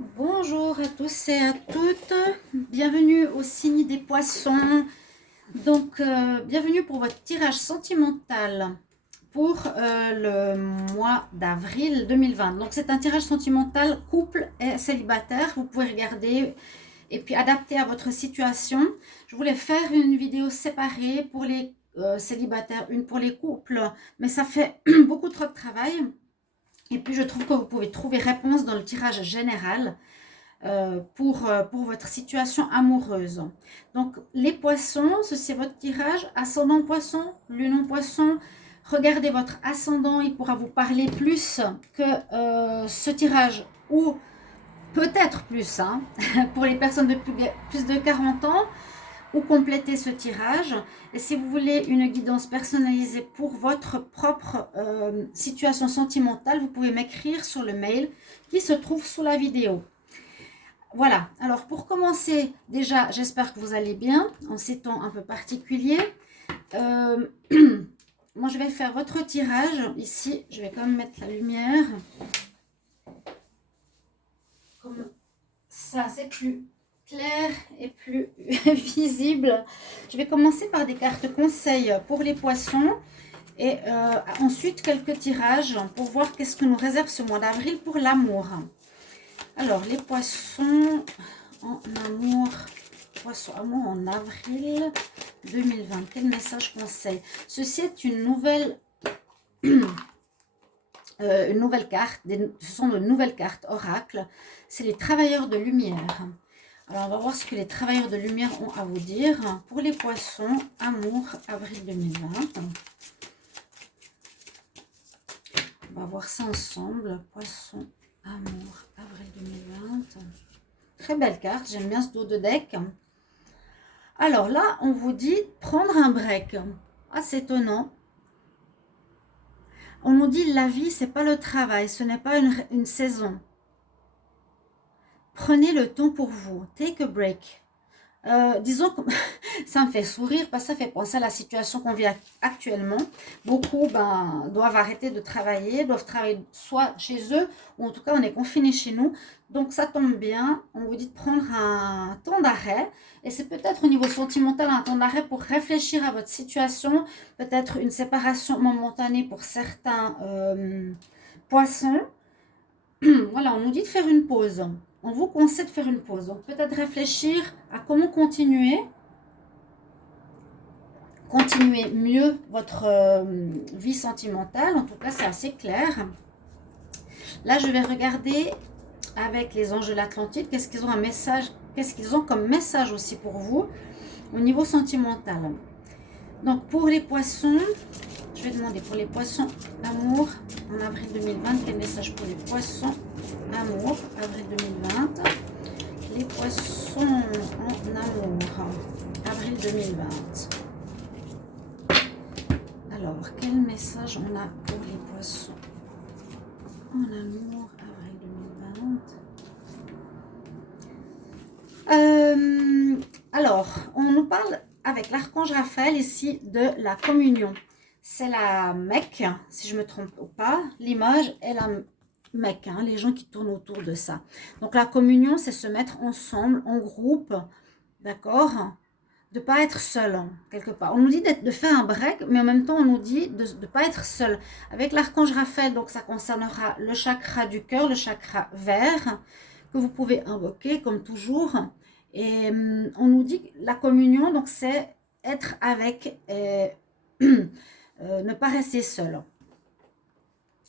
Bonjour à tous et à toutes, bienvenue au signe des poissons. Donc, bienvenue pour votre tirage sentimental pour le mois d'avril 2020. Donc, c'est un tirage sentimental couple et célibataire. Vous pouvez regarder et puis adapter à votre situation. Je voulais faire une vidéo séparée pour les célibataires, une pour les couples, mais ça fait beaucoup trop de travail. Et puis, je trouve que vous pouvez trouver réponse dans le tirage général pour votre situation amoureuse. Donc, les poissons, ceci est votre tirage. Ascendant poisson, lune en poisson. Regardez votre ascendant, il pourra vous parler plus que ce tirage, ou peut-être plus, hein, pour les personnes de plus de 40 ans, ou compléter ce tirage. Et si vous voulez une guidance personnalisée pour votre propre situation sentimentale, vous pouvez m'écrire sur le mail qui se trouve sous la vidéo. Voilà, alors pour commencer, déjà, j'espère que vous allez bien en ces temps un peu particuliers. Euh, Moi, je vais faire votre tirage. Ici, je vais quand même mettre la lumière. Comme ça, c'est plus clair et plus visible. Je vais commencer par des cartes conseils pour les poissons. Et ensuite, quelques tirages pour voir qu'est-ce que nous réserve ce mois d'avril pour l'amour. Alors, les poissons en amour, poisson amour en avril 2020. Quel message conseil? Ceci est une nouvelle carte. Ce sont de nouvelles cartes oracle. C'est les travailleurs de lumière. Alors, on va voir ce que les travailleurs de lumière ont à vous dire. Pour les poissons, amour, avril 2020. On va voir ça ensemble. Poisson, amour, avril 2020. Très belle carte, j'aime bien ce dos de deck. Alors là, on vous dit prendre un break. Ah, c'est étonnant. On nous dit la vie, c'est pas le travail, ce n'est pas une saison. Prenez le temps pour vous. Take a break. Disons que ça me fait sourire parce que ça fait penser à la situation qu'on vit actuellement. Beaucoup doivent arrêter de travailler, doivent travailler soit chez eux ou en tout cas on est confinés chez nous. Donc ça tombe bien, on vous dit de prendre un temps d'arrêt et c'est peut-être au niveau sentimental un temps d'arrêt pour réfléchir à votre situation, peut-être une séparation momentanée pour certains poissons. Voilà, on nous dit de faire une pause. On vous conseille de faire une pause. Donc peut-être réfléchir à comment continuer mieux votre vie sentimentale. En tout cas, c'est assez clair. Là, je vais regarder avec les anges de l'Atlantide, qu'est-ce qu'ils ont un message, qu'est-ce qu'ils ont comme message aussi pour vous au niveau sentimental. Donc pour les poissons, je vais demander pour les poissons amour en avril 2020, quel message pour les poissons amour avril 2020. Les poissons en amour avril 2020. Alors, quel message on a pour les poissons en amour avril 2020? Alors, on nous parle avec l'archange Raphaël ici de la communion. C'est la Mecque, si je ne me trompe pas. L'image est la Mecque, hein, les gens qui tournent autour de ça. Donc la communion, c'est se mettre ensemble, en groupe, d'accord? De ne pas être seul, quelque part. On nous dit de faire un break, mais en même temps, on nous dit de ne pas être seul. Avec l'archange Raphaël, donc ça concernera le chakra du cœur, le chakra vert, que vous pouvez invoquer comme toujours. Et on nous dit que la communion, donc c'est être avec, ne pas rester seul.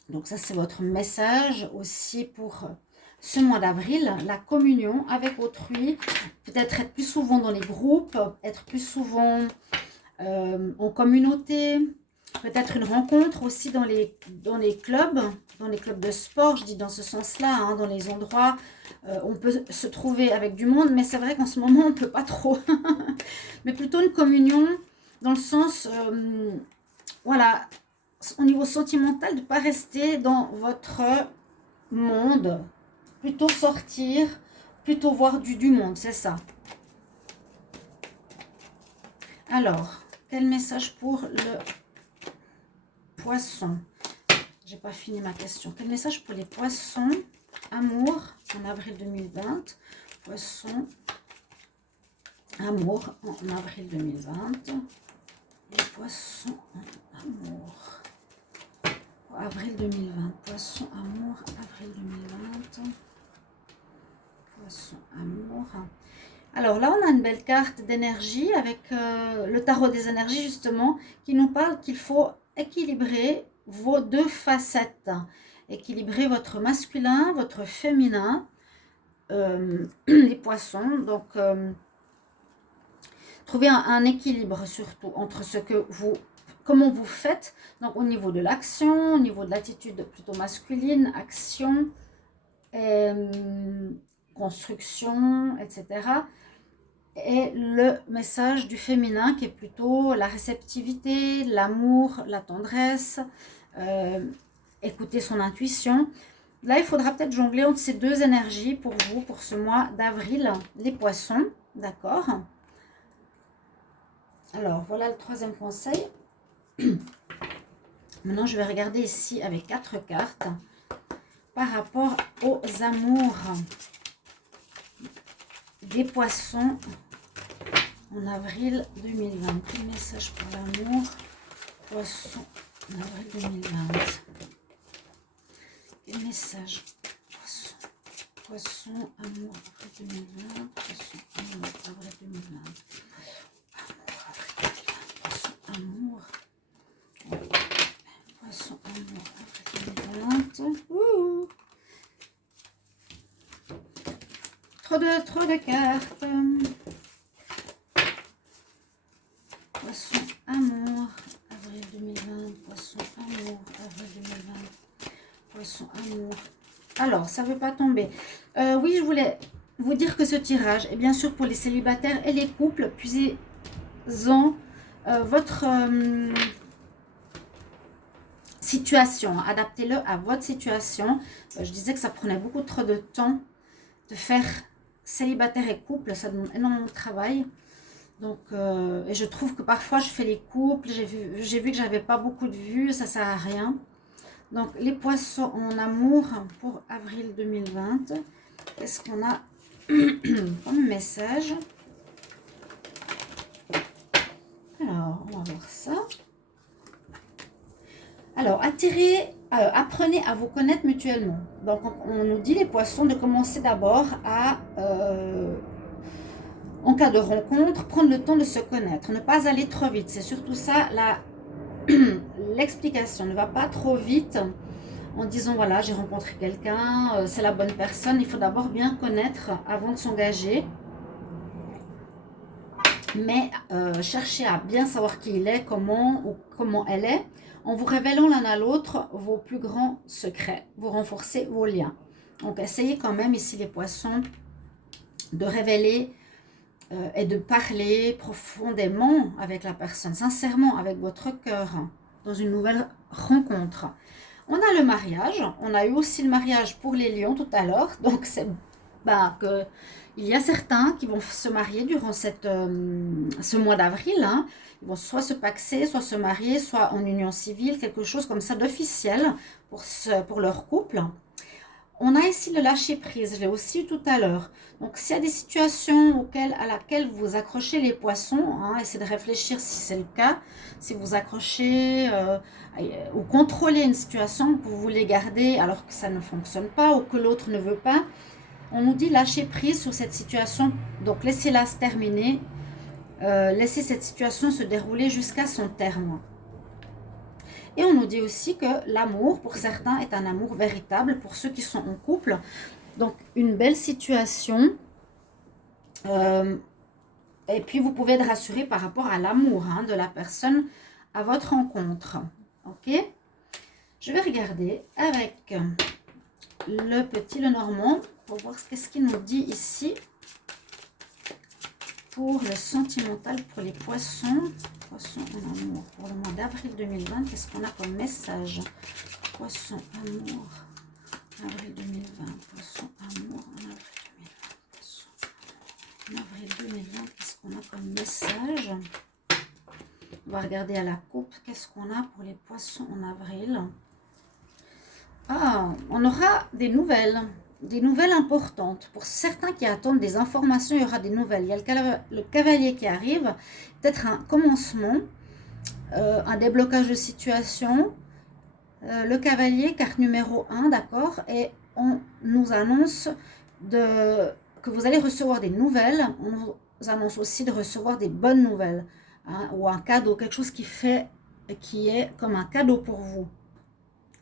Donc ça, c'est votre message aussi pour ce mois d'avril. La communion avec autrui, peut-être être plus souvent dans les groupes, être plus souvent en communauté, peut-être une rencontre aussi dans les clubs de sport, je dis dans ce sens-là, hein, dans les endroits on peut se trouver avec du monde, mais c'est vrai qu'en ce moment, on ne peut pas trop. Mais plutôt une communion dans le sens, voilà, au niveau sentimental, de ne pas rester dans votre monde, plutôt sortir, plutôt voir du monde, c'est ça. Alors, quel message pour le poisson? J'ai pas fini ma question. Quel message pour les poissons? Amour en avril 2020. Poisson, amour en avril 2020. Les poissons en amour. Avril 2020. Poisson, amour, avril 2020. Poisson, amour. Alors là, on a une belle carte d'énergie avec le tarot des énergies justement qui nous parle qu'il faut équilibrer vos deux facettes. Équilibrer votre masculin, votre féminin, les poissons. Donc, trouver un équilibre surtout entre ce que vous, comment vous faites. Donc, au niveau de l'action, au niveau de l'attitude plutôt masculine, action, construction, etc. Et le message du féminin qui est plutôt la réceptivité, l'amour, la tendresse, écouter son intuition. Là, il faudra peut-être jongler entre ces deux énergies pour vous, pour ce mois d'avril, les poissons, d'accord? Alors, voilà le troisième conseil. Maintenant, je vais regarder ici avec 4 cartes par rapport aux amours des poissons en avril 2020. Quel message pour l'amour poisson en avril 2020? Quel message poisson amour avril 2020? Poisson amour avril 2020. Amour poisson amour avril 2020. Trop de cartes. Poisson amour avril 2020. Poisson amour avril 2020. Poisson amour. Alors, ça ne veut pas tomber. Oui, je voulais vous dire que ce tirage est bien sûr pour les célibataires et les couples. Puisez-en votre situation. Adaptez-le à votre situation. Je disais que ça prenait beaucoup trop de temps de faire célibataire et couple. Ça demande énormément de travail. Donc, et je trouve que parfois je fais les couples. J'ai vu que j'avais pas beaucoup de vues. Ça sert à rien. Donc, les poissons en amour pour avril 2020. Qu'est-ce qu'on a comme message? Alors, on va voir ça. Alors, apprenez à vous connaître mutuellement. Donc, on nous dit, les poissons, de commencer d'abord à, en cas de rencontre, prendre le temps de se connaître. Ne pas aller trop vite. C'est surtout ça, l'explication. Ne va pas trop vite en disant, voilà, j'ai rencontré quelqu'un, c'est la bonne personne. Il faut d'abord bien connaître avant de s'engager. Mais cherchez à bien savoir qui il est, comment ou comment elle est, en vous révélant l'un à l'autre vos plus grands secrets. Vous renforcez vos liens. Donc, essayez quand même, ici les poissons, de révéler et de parler profondément avec la personne, sincèrement, avec votre cœur, dans une nouvelle rencontre. On a le mariage. On a eu aussi le mariage pour les lions tout à l'heure. Donc, c'est que il y a certains qui vont se marier durant ce mois d'avril. Hein. Ils vont soit se paxer, soit se marier, soit en union civile, quelque chose comme ça d'officiel pour leur couple. On a ici le lâcher prise, je l'ai aussi eu tout à l'heure. Donc, s'il y a des situations à laquelle vous accrochez les poissons, hein, essayez de réfléchir si c'est le cas. Si vous accrochez ou contrôlez une situation que vous voulez garder alors que ça ne fonctionne pas ou que l'autre ne veut pas, on nous dit lâcher prise sur cette situation. Donc, laissez-la se terminer. Laissez cette situation se dérouler jusqu'à son terme. Et on nous dit aussi que l'amour, pour certains, est un amour véritable pour ceux qui sont en couple. Donc, une belle situation. Et puis, vous pouvez être rassuré par rapport à l'amour de la personne à votre rencontre. Ok? Je vais regarder avec le petit Lenormand pour voir ce qu'il nous dit ici. Pour le sentimental, pour les poissons. Poisson en amour pour le mois d'avril 2020. Qu'est-ce qu'on a comme message? Poisson amour avril 2020. Poisson amour en avril 2020. Poisson en avril 2020. Qu'est-ce qu'on a comme message? On va regarder à la coupe. Qu'est-ce qu'on a pour les poissons en avril? Ah, on aura des nouvelles. des nouvelles importantes. Pour certains qui attendent des informations, il y aura des nouvelles. Il y a le cavalier qui arrive, peut-être un commencement, un déblocage de situation. Le cavalier, carte numéro 1, d'accord, et on nous annonce que vous allez recevoir des nouvelles. On nous annonce aussi de recevoir des bonnes nouvelles, hein, ou un cadeau, quelque chose qui est comme un cadeau pour vous,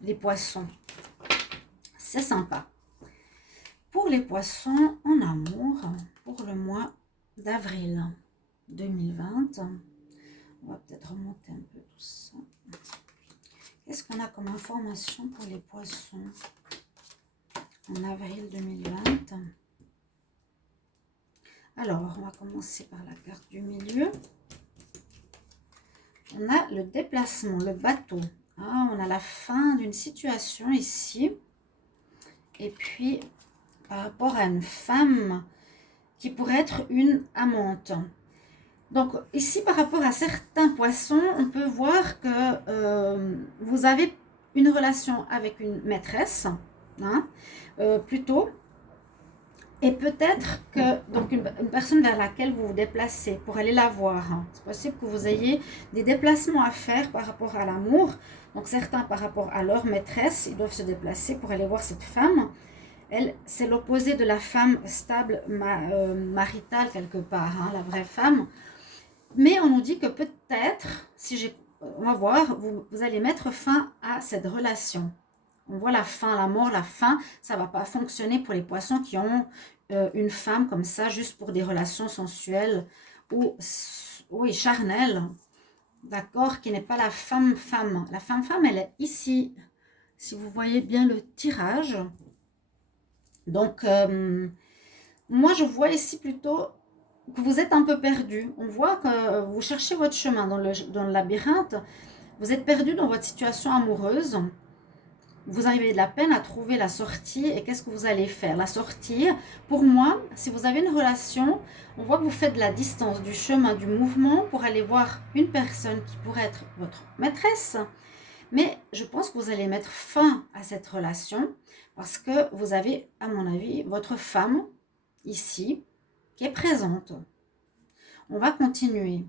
les poissons. C'est sympa. Pour les poissons en amour, pour le mois d'avril 2020, on va peut-être remonter un peu tout ça. Qu'est-ce qu'on a comme information pour les poissons en avril 2020? Alors, on va commencer par la carte du milieu. On a le déplacement, le bateau. Ah, on a la fin d'une situation ici. Et puis, par rapport à une femme qui pourrait être une amante. Donc, ici, par rapport à certains poissons, on peut voir que vous avez une relation avec une maîtresse, hein, plutôt. Et peut-être que donc une personne vers laquelle vous vous déplacez pour aller la voir. Hein. C'est possible que vous ayez des déplacements à faire par rapport à l'amour. Donc certains par rapport à leur maîtresse, ils doivent se déplacer pour aller voir cette femme. Elle, c'est l'opposé de la femme stable maritale quelque part, hein, la vraie femme. Mais on nous dit que peut-être, on va voir, vous allez mettre fin à cette relation. On voit la fin, la mort, la fin, ça ne va pas fonctionner pour les poissons qui ont une femme comme ça, juste pour des relations sensuelles ou oui, charnelles, d'accord, qui n'est pas la femme-femme. La femme-femme, elle est ici, si vous voyez bien le tirage. Donc, moi, je vois ici plutôt que vous êtes un peu perdu. On voit que vous cherchez votre chemin dans le labyrinthe. Vous êtes perdu dans votre situation amoureuse. Vous avez de la peine à trouver la sortie. Et qu'est-ce que vous allez faire? La sortie, pour moi, si vous avez une relation, on voit que vous faites de la distance, du chemin, du mouvement pour aller voir une personne qui pourrait être votre maîtresse. Mais je pense que vous allez mettre fin à cette relation parce que vous avez, à mon avis, votre femme ici qui est présente. On va continuer.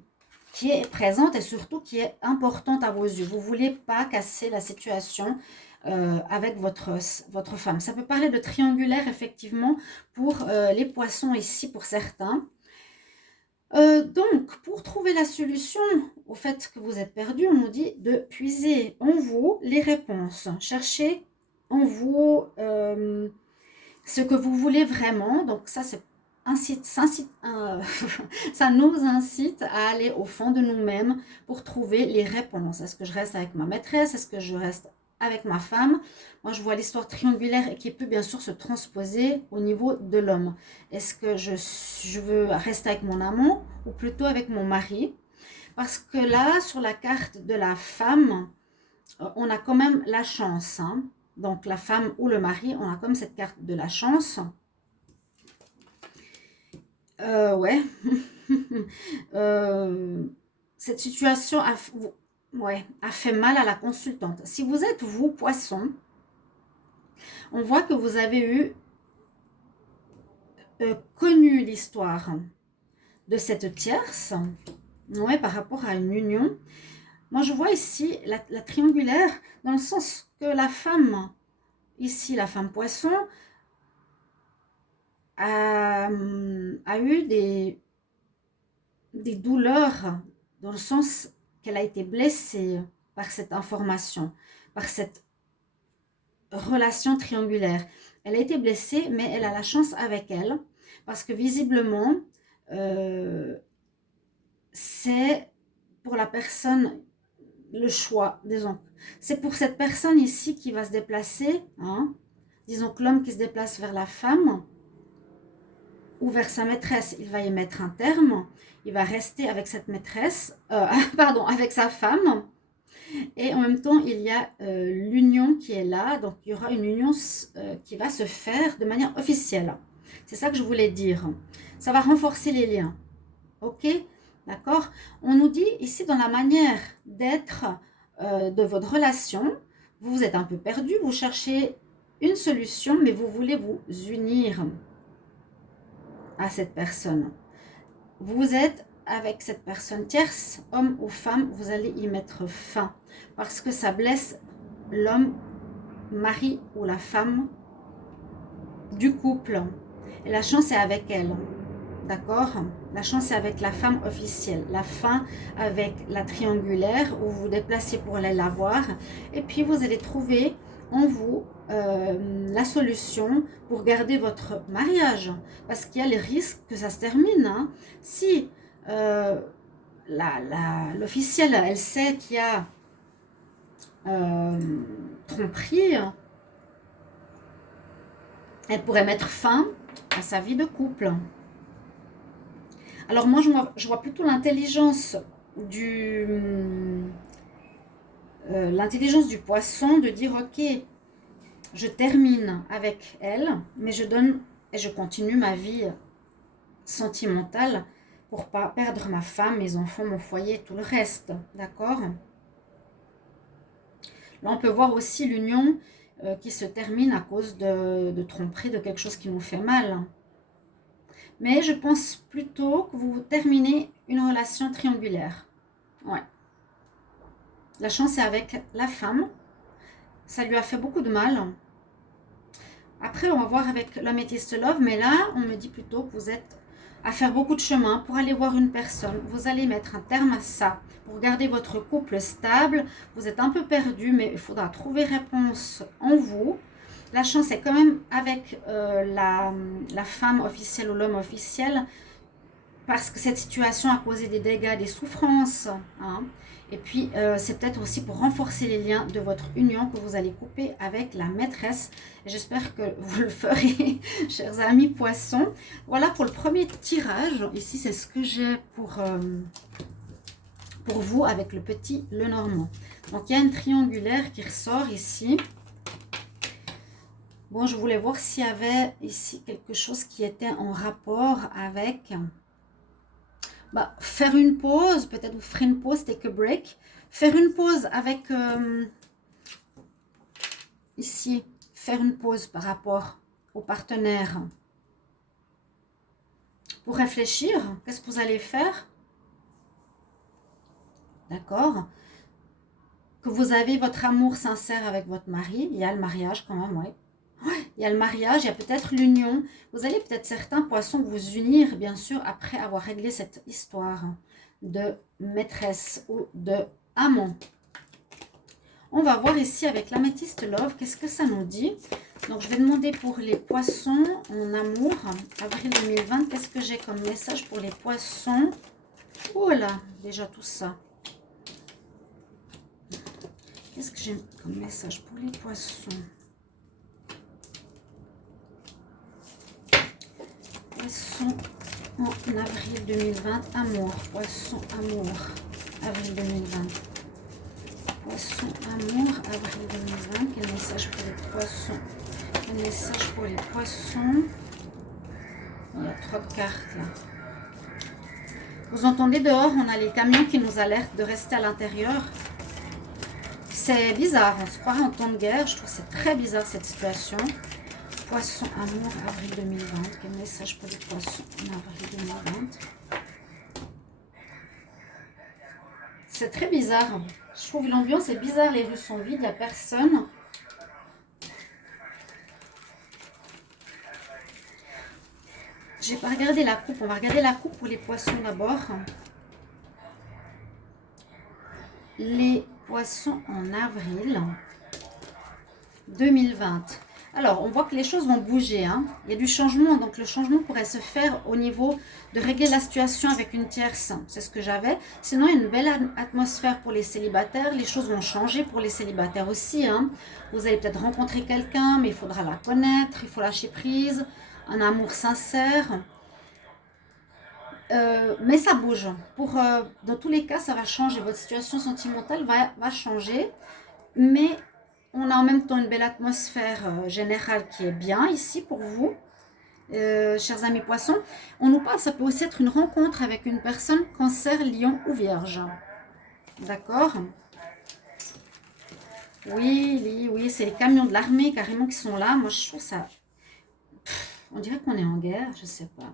Qui est présente et surtout qui est importante à vos yeux. Vous ne voulez pas casser la situation avec votre femme. Ça peut parler de triangulaire, effectivement, pour les poissons ici, pour certains. Donc, pour trouver la solution au fait que vous êtes perdu, on nous dit de puiser en vous les réponses. Cherchez en vous ce que vous voulez vraiment. Donc, ça, c'est ça nous incite à aller au fond de nous-mêmes pour trouver les réponses. Est-ce que je reste avec ma maîtresse? Est-ce que je reste avec ma femme? Moi, je vois l'histoire triangulaire et qui peut bien sûr se transposer au niveau de l'homme. Est-ce que je veux rester avec mon amant ou plutôt avec mon mari? Parce que là, sur la carte de la femme, on a quand même la chance. Hein. Donc, la femme ou le mari, on a comme cette carte de la chance. Ouais. Cette situation a fait mal à la consultante. Si vous êtes vous, poisson, on voit que vous avez eu connu l'histoire de cette tierce, ouais, par rapport à une union. Moi, je vois ici la triangulaire dans le sens que la femme, ici, la femme poisson, a eu des douleurs dans le sens qu'elle a été blessée par cette information, par cette relation triangulaire. Elle a été blessée, mais elle a la chance avec elle, parce que visiblement, c'est pour la personne le choix, disons. C'est pour cette personne ici qui va se déplacer, hein, disons que l'homme qui se déplace vers la femme, ou vers sa maîtresse, il va y mettre un terme, il va rester avec cette maîtresse, pardon, avec sa femme, et en même temps, il y a l'union qui est là, donc il y aura une union qui va se faire de manière officielle. C'est ça que je voulais dire. Ça va renforcer les liens, ok? D'accord? On nous dit ici dans la manière d'être de votre relation, vous êtes un peu perdu, vous cherchez une solution, mais vous voulez vous unir à cette personne. Vous êtes avec cette personne tierce, homme ou femme, vous allez y mettre fin. Parce que ça blesse l'homme, mari ou la femme du couple. Et la chance est avec elle. D'accord? La chance est avec la femme officielle. La fin avec la triangulaire où vous vous déplacez pour aller la voir. Et puis vous allez trouver en vous la solution pour garder votre mariage. Parce qu'il y a les risques que ça se termine. Hein. Si l'officielle, elle sait qu'il y a tromperie, elle pourrait mettre fin à sa vie de couple. Alors moi, je vois plutôt l'intelligence l'intelligence du poisson de dire, ok, je termine avec elle, mais je donne et je continue ma vie sentimentale pour pas perdre ma femme, mes enfants, mon foyer, tout le reste. D'accord? Là, on peut voir aussi l'union qui se termine à cause de tromperie, de quelque chose qui nous fait mal. Mais je pense plutôt que vous terminez une relation triangulaire. Ouais. La chance est avec la femme. Ça lui a fait beaucoup de mal. Après, on va voir avec l'améthyste love. Mais là, on me dit plutôt que vous êtes à faire beaucoup de chemin pour aller voir une personne. Vous allez mettre un terme à ça. Pour garder votre couple stable. Vous êtes un peu perdu, mais il faudra trouver réponse en vous. La chance est quand même avec la femme officielle ou l'homme officiel. Parce que cette situation a causé des dégâts, des souffrances. Hein. Et puis, c'est peut-être aussi pour renforcer les liens de votre union que vous allez couper avec la maîtresse. J'espère que vous le ferez, chers amis poissons. Voilà pour le premier tirage. Ici, c'est ce que j'ai pour vous avec le petit Lenormand. Donc, il y a une triangulaire qui ressort ici. Bon, je voulais voir s'il y avait ici quelque chose qui était en rapport avec... faire une pause, peut-être vous ferez une pause, take a break. Faire une pause avec, ici, faire une pause par rapport au partenaire. Pour réfléchir, qu'est-ce que vous allez faire? D'accord? Que vous avez votre amour sincère avec votre mari. Il y a le mariage quand même, oui. Il y a le mariage, il y a peut-être l'union. Vous allez peut-être certains poissons vous unir, bien sûr, après avoir réglé cette histoire de maîtresse ou de amant. On va voir ici avec l'améthyste love, qu'est-ce que ça nous dit? Donc, je vais demander pour les poissons en amour, avril 2020, qu'est-ce que j'ai comme message pour les poissons? Oh là, déjà tout ça. Qu'est-ce que j'ai comme message pour les poissons? Poisson en avril 2020, amour, poisson, amour, avril 2020. Poisson, amour, avril 2020. Quel message pour les poissons? Quel message pour les poissons? Il y a 3 cartes là. Vous entendez dehors, on a les camions qui nous alertent de rester à l'intérieur. C'est bizarre, on se croirait en temps de guerre. Je trouve que c'est très bizarre cette situation. Poisson, amour, avril 2020. Quel message pour les poissons en avril 2020? C'est très bizarre. Je trouve l'ambiance est bizarre. Les rues sont vides, il n'y a personne. J'ai pas regardé la coupe. On va regarder la coupe pour les poissons d'abord. Les poissons en avril 2020. Alors, on voit que les choses vont bouger. Hein. Il y a du changement. Donc, le changement pourrait se faire au niveau de régler la situation avec une tierce. C'est ce que j'avais. Sinon, il y a une belle atmosphère pour les célibataires. Les choses vont changer pour les célibataires aussi. Hein. Vous allez peut-être rencontrer quelqu'un, mais il faudra la connaître. Il faut lâcher prise. Un amour sincère. Mais ça bouge. Dans tous les cas, ça va changer. Votre situation sentimentale va changer. Mais... on a en même temps une belle atmosphère générale qui est bien ici pour vous, chers amis poissons. On nous parle, ça peut aussi être une rencontre avec une personne cancer, lion ou vierge. D'accord? Oui, oui, oui, c'est les camions de l'armée carrément qui sont là. Moi, je trouve ça... On dirait qu'on est en guerre, je sais pas.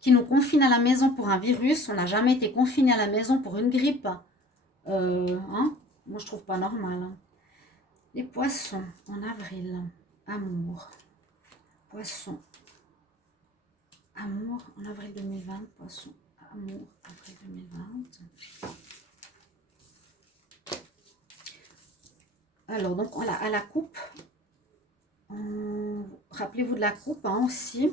Qui nous confinent à la maison pour un virus. On n'a jamais été confiné à la maison pour une grippe. Hein? Moi, je trouve pas normal. Hein. Les poissons en avril. Amour. Poisson. Amour en avril 2020. Poisson. Amour avril 2020. Alors, donc, à la coupe. Rappelez-vous de la coupe hein, aussi.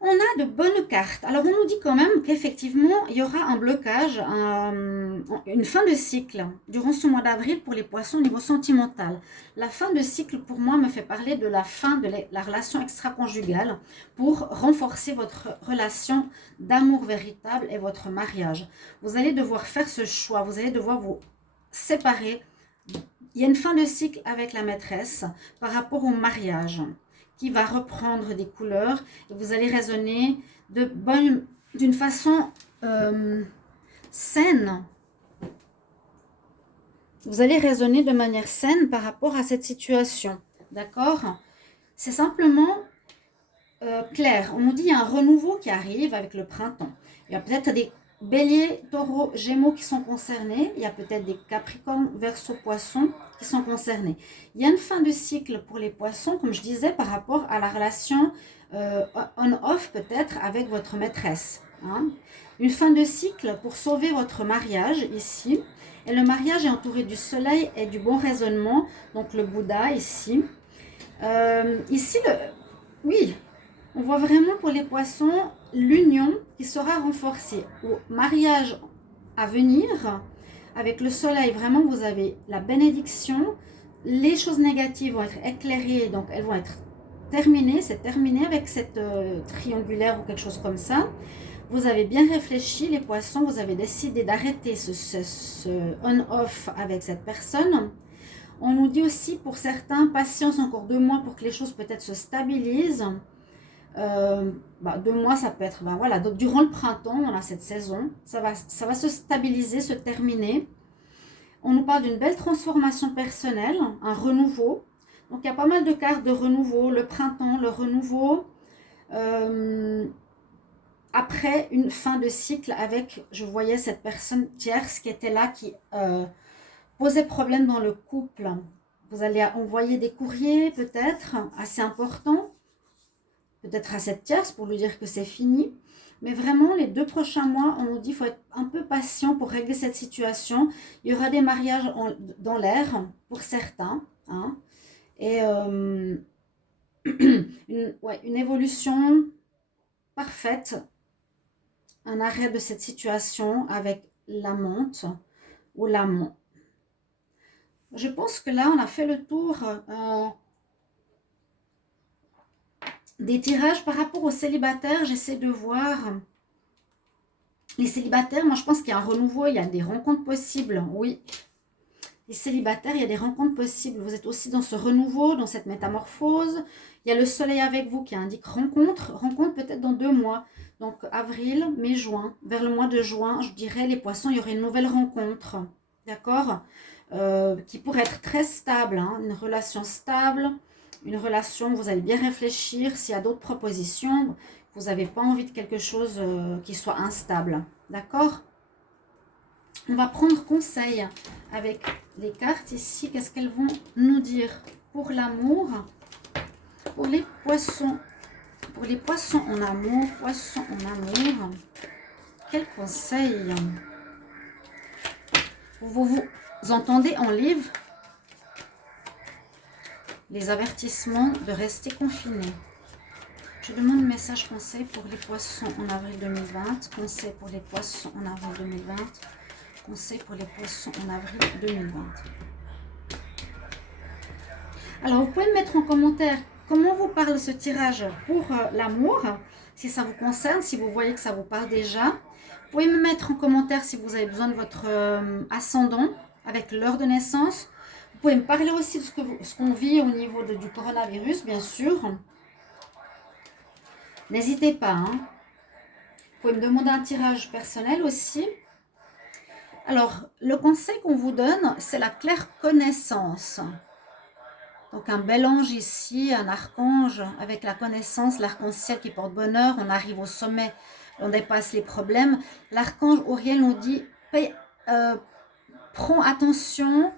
On a de bonnes cartes. Alors, on nous dit quand même qu'effectivement, il y aura un blocage, une fin de cycle durant ce mois d'avril pour les poissons au niveau sentimental. La fin de cycle, pour moi, me fait parler de la fin de la relation extra-conjugale pour renforcer votre relation d'amour véritable et votre mariage. Vous allez devoir faire ce choix. Vous allez devoir vous séparer. Il y a une fin de cycle avec la maîtresse par rapport au mariage qui va reprendre des couleurs et vous allez raisonner d'une façon saine. Vous allez raisonner de manière saine par rapport à cette situation. D'accord? C'est simplement clair. On nous dit qu'il y a un renouveau qui arrive avec le printemps. Il y a peut-être des béliers, taureaux, gémeaux qui sont concernés. Il y a peut-être des capricornes, verseaux, poissons qui sont concernés. Il y a une fin de cycle pour les poissons, comme je disais, par rapport à la relation on-off peut-être avec votre maîtresse. Hein. Une fin de cycle pour sauver votre mariage ici. Et le mariage est entouré du soleil et du bon raisonnement. Donc le Bouddha ici. Ici, oui, on voit vraiment pour les poissons l'union qui sera renforcée au mariage à venir. Avec le soleil, vraiment, vous avez la bénédiction. Les choses négatives vont être éclairées, donc elles vont être terminées. C'est terminé avec cette triangulaire ou quelque chose comme ça. Vous avez bien réfléchi, les poissons, vous avez décidé d'arrêter ce on-off avec cette personne. On nous dit aussi pour certains, patience encore 2 mois pour que les choses peut-être se stabilisent. 2 mois, ça peut être, voilà, donc durant le printemps, on a cette saison, ça va se stabiliser, se terminer. On nous parle d'une belle transformation personnelle, un renouveau. Donc il y a pas mal de cartes de renouveau, le printemps, le renouveau. Après une fin de cycle avec, je voyais cette personne tierce qui était là, qui posait problème dans le couple. Vous allez envoyer des courriers peut-être, assez importants. Peut-être à cette tierce pour lui dire que c'est fini. Mais vraiment, les 2 prochains mois, on nous dit qu'il faut être un peu patient pour régler cette situation. Il y aura des mariages dans l'air pour certains. Hein, et une évolution parfaite. Un arrêt de cette situation avec l'amante ou l'amant. Je pense que là, on a fait le tour des tirages par rapport aux célibataires. J'essaie de voir les célibataires. Moi, je pense qu'il y a un renouveau, il y a des rencontres possibles. Oui, les célibataires, il y a des rencontres possibles. Vous êtes aussi dans ce renouveau, dans cette métamorphose. Il y a le soleil avec vous qui indique rencontre. Rencontre peut-être dans 2 mois. Donc, avril, mai, juin. Vers le mois de juin, je dirais, les poissons, il y aurait une nouvelle rencontre. D'accord, qui pourrait être très stable. Hein, une relation stable. Une relation où vous allez bien réfléchir. S'il y a d'autres propositions, vous n'avez pas envie de quelque chose qui soit instable. D'accord? On va prendre conseil avec les cartes ici. Qu'est-ce qu'elles vont nous dire pour l'amour? Pour les poissons. Pour les poissons en amour. Poissons en amour. Quel conseil? Vous entendez en livre les avertissements de rester confiné. Je demande message conseil pour les poissons en avril 2020. Conseil pour les poissons en avril 2020. Conseil pour les poissons en avril 2020. Alors, vous pouvez me mettre en commentaire comment vous parle ce tirage pour l'amour, si ça vous concerne, si vous voyez que ça vous parle déjà. Vous pouvez me mettre en commentaire si vous avez besoin de votre ascendant avec l'heure de naissance. Vous pouvez me parler aussi de ce qu'on vit au niveau du coronavirus, bien sûr. N'hésitez pas. Hein. Vous pouvez me demander un tirage personnel aussi. Alors, le conseil qu'on vous donne, c'est la claire connaissance. Donc, un bel ange ici, un archange avec la connaissance, l'arc-en-ciel qui porte bonheur. On arrive au sommet, on dépasse les problèmes. L'archange Auriel nous dit, prends attention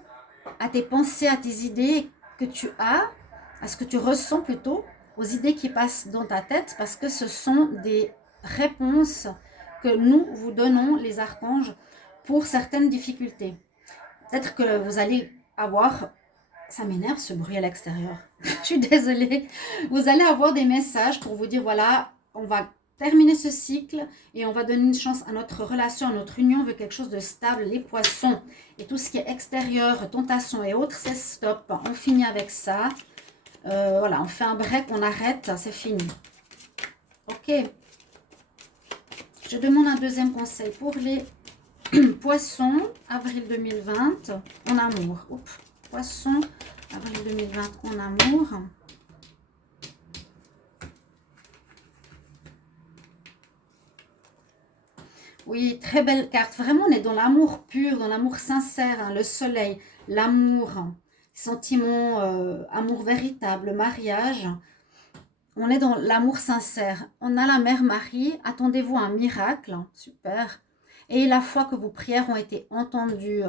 à tes pensées, à tes idées que tu as, à ce que tu ressens plutôt, aux idées qui passent dans ta tête, parce que ce sont des réponses que nous vous donnons, les archanges, pour certaines difficultés. Peut-être que vous allez avoir, ça m'énerve ce bruit à l'extérieur, je suis désolée, vous allez avoir des messages pour vous dire, voilà, on va terminer ce cycle et on va donner une chance à notre relation, à notre union, on veut quelque chose de stable, les poissons et tout ce qui est extérieur, tentation et autres, c'est stop, on finit avec ça. Voilà, on fait un break, on arrête, c'est fini. Ok. Je demande un deuxième conseil pour les poissons, avril 2020, en amour. Oups. Poissons, avril 2020, en amour. Oui, très belle carte. Vraiment, on est dans l'amour pur, dans l'amour sincère, hein, le soleil, l'amour, sentiment, amour véritable, mariage. On est dans l'amour sincère. On a la Mère Marie. Attendez-vous à un miracle. Super. Et la foi que vos prières ont été entendues.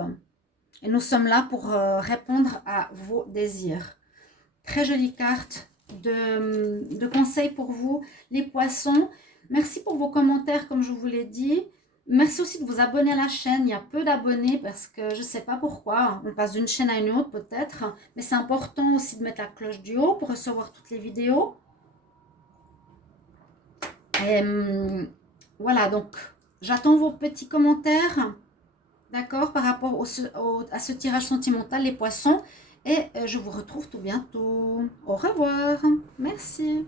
Et nous sommes là pour répondre à vos désirs. Très jolie carte de conseils pour vous, les poissons. Merci pour vos commentaires, comme je vous l'ai dit. Merci aussi de vous abonner à la chaîne. Il y a peu d'abonnés parce que je ne sais pas pourquoi. On passe d'une chaîne à une autre peut-être. Mais c'est important aussi de mettre la cloche du haut pour recevoir toutes les vidéos. Et voilà, donc j'attends vos petits commentaires, d'accord, par rapport à ce tirage sentimental, les poissons. Et je vous retrouve tout bientôt. Au revoir. Merci.